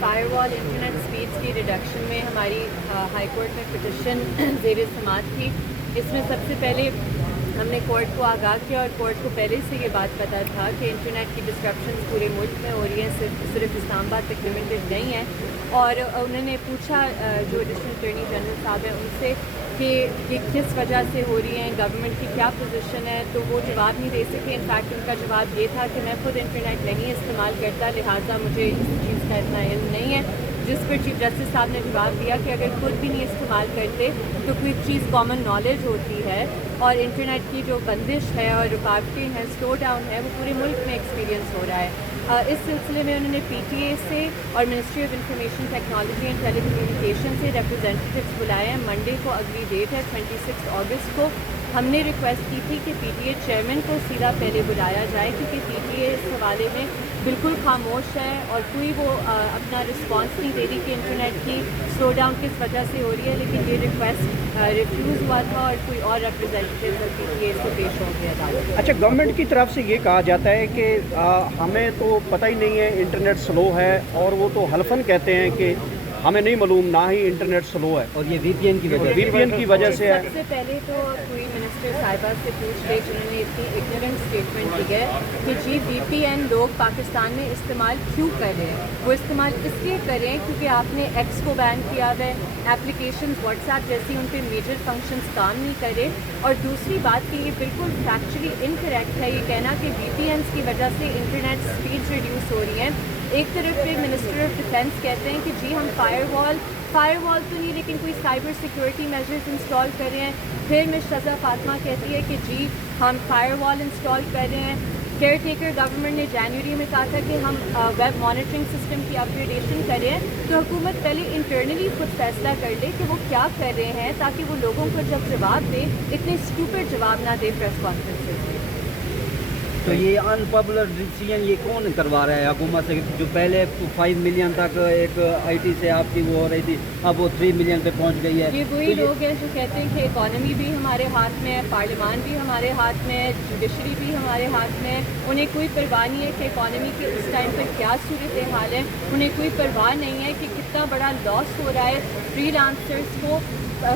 Fire وال internet speeds کی reduction میں ہماری ہائی کورٹ میں پٹیشن زیر سماعت تھی. اس میں سب سے پہلے ہم نے کورٹ کو آگاہ کیا اور کورٹ کو پہلے سے یہ بات پتہ تھا کہ انٹرنیٹ کی ڈسکرپشنز پورے ملک میں ہو رہی ہیں, صرف اسلام آباد تک لمیٹڈ نہیں ہیں. اور انہوں نے پوچھا جو ایڈیشنل اٹارنی جنرل صاحب ہیں ان سے کہ یہ کس وجہ سے ہو رہی ہیں, گورنمنٹ کی کیا پوزیشن ہے, تو وہ جواب نہیں دے سکے. انفیکٹ ان کا جواب یہ تھا کہ میں خود انٹرنیٹ نہیں استعمال کرتا, لہٰذا مجھے اس چیز کا اتنا علم نہیں ہے. جس پر چیف جسٹس صاحب نے جواب دیا کہ اگر خود بھی نہیں استعمال کرتے تو کوئی چیز کامن نالج ہوتی ہے, اور انٹرنیٹ کی جو بندش ہے اور رکاوٹیں ہیں, سلو ڈاؤن ہے, وہ پورے ملک میں ایکسپیرینس ہو رہا ہے. اس سلسلے میں انہوں نے پی ٹی اے سے اور ministry of information technology and telecommunication سے ریپرزینٹیوز بلائے ہیں. منڈے کو اگلی ڈیٹ ہے 26 اگست کو. ہم نے ریکویسٹ کی تھی کہ پی ٹی اے چیئرمین کو سیدھا پہلے بلایا جائے, کیونکہ پی ٹی اے اس حوالے میں بالکل خاموش ہے اور کوئی وہ اپنا رسپانس نہیں دے رہی کہ انٹرنیٹ کی سلو ڈاؤن کس وجہ سے ہو رہی ہے. لیکن یہ ریکویسٹ ریفیوز ہوا تھا اور کوئی اور ریپرزینٹیو پی ٹی اے سے پیش ہو گیا عدالت. اچھا, گورنمنٹ کی طرف سے یہ کہا جاتا ہے کہ ہمیں تو پتہ ہی نہیں ہے انٹرنیٹ سلو ہے, اور وہ تو حلفاً کہتے ہیں کہ ہمیں نہیں معلوم, نہ ہی انٹرنیٹ سلو ہے, اور یہ وی پی این کی وجہ سے ہے. سب سے پہلے تو کوئی منسٹر صاحبہ سے پوچھ لے جنہوں نے اتنی اگنورنٹ اسٹیٹمنٹ دی ہے کہ جی وی پی این لوگ پاکستان میں استعمال کیوں کر رہے ہیں. وہ استعمال اس لیے کر رہے ہیں کیونکہ آپ نے ایکس کو بین کیا ہوا ہے, اپلیکیشنز واٹس ایپ جیسی ان پہ میجر فنکشنز کام نہیں کرے. اور دوسری بات کہ یہ بالکل فیکچولی انکریکٹ ہے یہ کہنا کہ وی پی اینس کی وجہ سے انٹرنیٹ اسپیڈ ریڈیوس ہو رہی ہیں. ایک طرف پہ منسٹر آف ڈیفینس کہتے ہیں کہ جی ہم فائر وال تو نہیں لیکن کوئی سائبر سیکورٹی میجرز انسٹال کر رہے ہیں. پھر مس شزا فاطمہ کہتی ہے کہ جی ہم فائر وال انسٹال کر رہے ہیں. کیئر ٹیکر گورنمنٹ نے جنوری میں کہا تھا کہ ہم ویب مانیٹرنگ سسٹم کی اپ گریڈیشن کر رہے ہیں. تو حکومت پہلے انٹرنلی خود فیصلہ کر لے کہ وہ کیا کر رہے ہیں, تاکہ وہ لوگوں کو جب جواب دے اتنے اسٹوپڈ جواب نہ دے پریس کانفرنسز میں. تو یہ ان پاپولر ڈیسیجن یہ کون کروا رہا ہے حکومت سے, جو پہلے 5 ملین تک ایک آئی ٹی سے آپ کی وہ ہو رہی تھی, اب وہ 3 ملین پہ پہنچ گئی ہے. یہ وہی لوگ ہیں جو کہتے ہیں کہ اکانومی بھی ہمارے ہاتھ میں ہے, پارلیمان بھی ہمارے ہاتھ میں ہے, جوڈیشری بھی ہمارے ہاتھ میں ہے. انہیں کوئی پرواہ نہیں ہے کہ اکانومی کے اس ٹائم پر کیا صورتحال ہے. انہیں کوئی پرواہ نہیں ہے کہ کتنا بڑا لاس ہو رہا ہے فری لانسرس کو.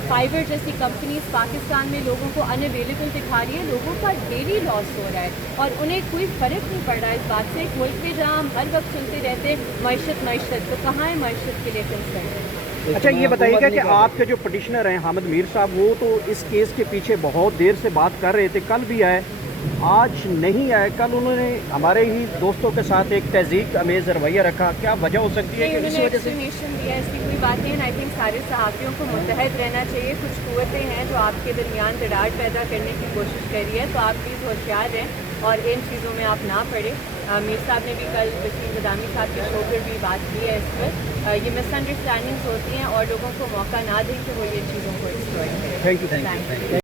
فائبر جیسی کمپنیز پاکستان میں لوگوں کو ان اویلیبل دکھا رہی ہے, لوگوں کا ڈیلی لاس ہو رہا ہے, اور انہیں کوئی فرق نہیں پڑ رہا ہے اس بات سے. ایک ملک میں جہاں ہم ہر وقت سنتے رہتے معیشت تو کہاں ہے معیشت کے لیے کنسرن. اچھا, یہ بتائیے گا کہ آپ کے جو پٹیشنر ہیں حامد میر صاحب, وہ تو اس کیس کے پیچھے بہت دیر سے بات کر رہے تھے, کل بھی آئے, آج نہیں آئے. کل انہوں نے ہمارے ہی دوستوں کے ساتھ ایک تہذیب امیز رویہ رکھا, کیا وجہ ہو سکتی ہے کہ اس وجہ سے؟ دیا اس کی کوئی بات نہیں ہے. آئی تھنک سارے صحافیوں کو متحد رہنا چاہیے. کچھ قوتیں ہیں جو آپ کے درمیان دراڑ پیدا کرنے کی کوشش کر رہی ہے, تو آپ پلیز ہوشیار رہیں اور ان چیزوں میں آپ نہ پڑیں. میر صاحب نے بھی کل وسیم غدامی صاحب کے شو پر بھی بات کی ہے اس پر. یہ مس انڈرسٹینڈنگس ہوتی ہیں اور لوگوں کو موقع نہ دیں کہ وہ یہ چیزوں کو ایکسپلوئٹ کریں. Thank you.